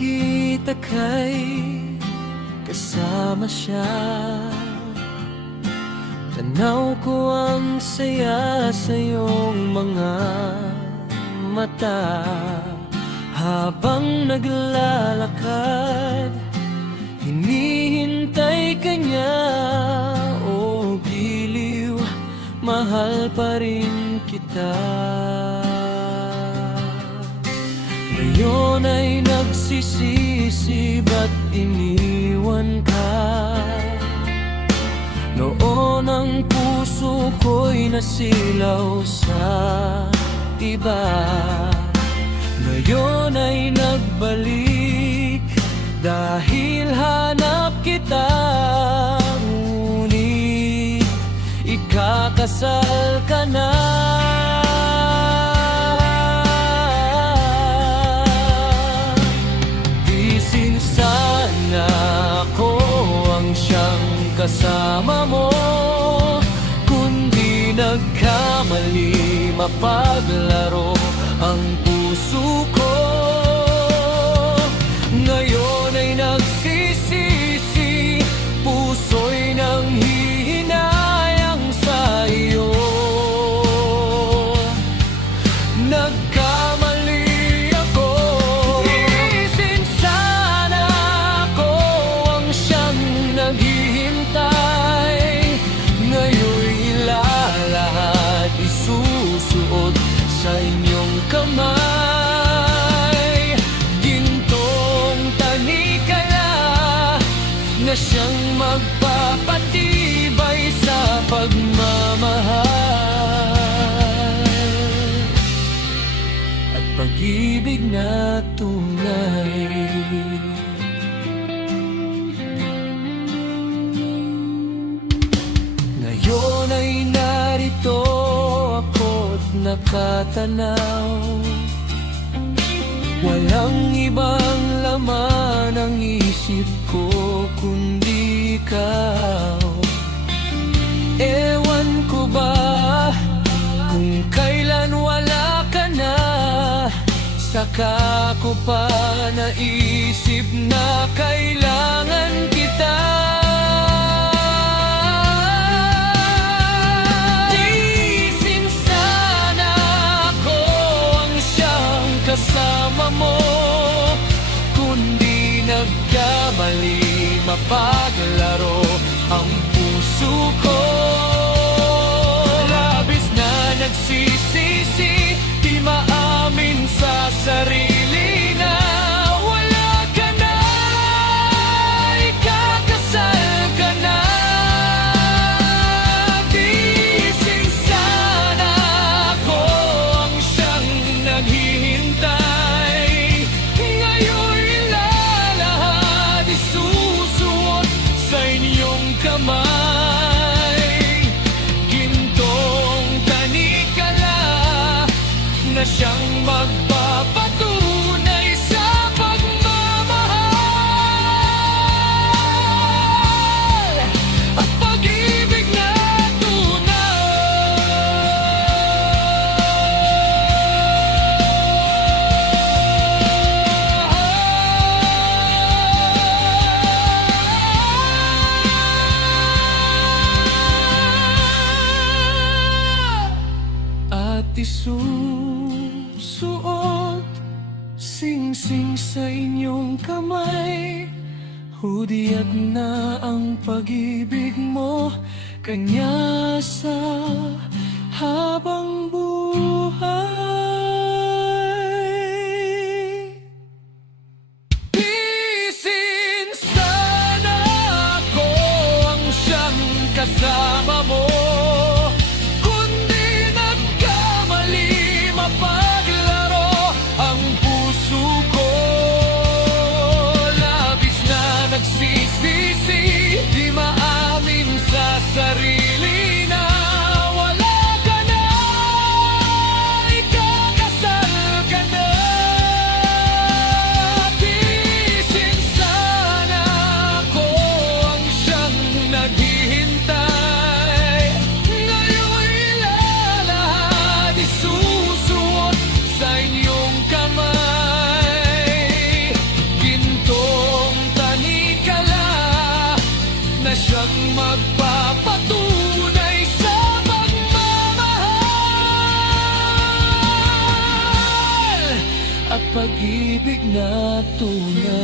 nakita kay kasama siya. Tanaw ko ang saya sa iyong mga mata. Habang naglalakad, hinihintay ka niya. O giliw, mahal pa rin kita. Ngayon ay nagsisisi, ba't iniwan ka? Noon ang puso ko'y nasilaw sa iba. Ngayon ay nagbalik dahil hanap kita. Ngunit ikakasal ka na. Di sana ako ang siyang kasama mo, kundi nagkamali mapaglaro ang puso ko. Ngayon ay nagsisisi, puso'y nanghihinayang sa iyo. Nagkamali ako, isin sana ako ang siyang naghihintay. Ngayon'y ilalahad, isusuot sa inyong kamay. Na siyang magpapatibay sa pagmamahal at pag-ibig na tunay. Ngayon ay narito ako't nakatanaw. Walang ibang laman ang isip ko kundi ikaw. Ewan ko ba kung kailan wala ka na, saka ko pa naisip na kailangan kita. Isin sana ako ang siyang kasama mo, kundi nagkamali mapaglaro ang puso ko. Labis na nagsisisi, di maamin sa sarili na wala ka na, ikakasal ka na. Gising sana ako ang siyang naghihintay. Ngayon ilalahad, isusuot sa inyong kamay. Gintong tanikala na siyang magpapatunay sa pagmamahal at pag-ibig na at isusuot sing-sing sa inyong kamay. Hudiyat na ang pag-ibig mo kanya sa habang buhay. Isin sana ako ang siyang kasama mo, kundi nagkamali mapaglaro ang puso ko. Labis na nagsisisi, di maamin sa sarili na wala ka na, ikakasal ka na. Isin sana ako ang siyang naghihintay. Ngayon ilalahad, isusuot sa inyong kamay. na tunay.